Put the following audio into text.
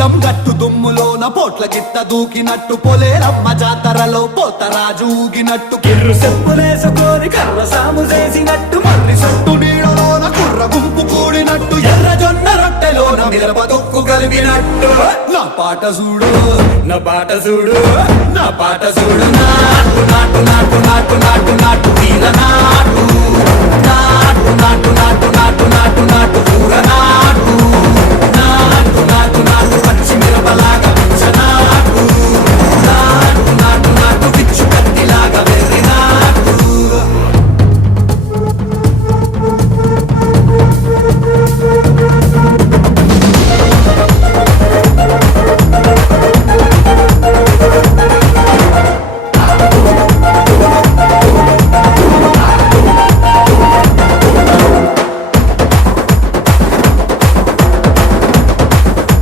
పొలం గట్టు దుమ్ములోన పోట్ల గిట్ట దూకినట్టు పొలేరమ్మ జాతరలో పోతరాజు ఊగినట్టు కిర్రు చెప్పులేసుకొని కర్ర సాము చేసినట్టు మర్రి సొట్టు నీడలోన కుర్ర గుంపు కూడినట్టు ఎర్ర జొన్న రొట్టెలోన మిరప తొక్కు కలిపినట్టు నా పాట చూడు నా పాట చూడు నా పాట చూడు నాటు నాటు నాటు నాటు నాటు నాటు వీర నాటు నాటు నాటు నాటు నాటు నాటు నాటు పూర నాటు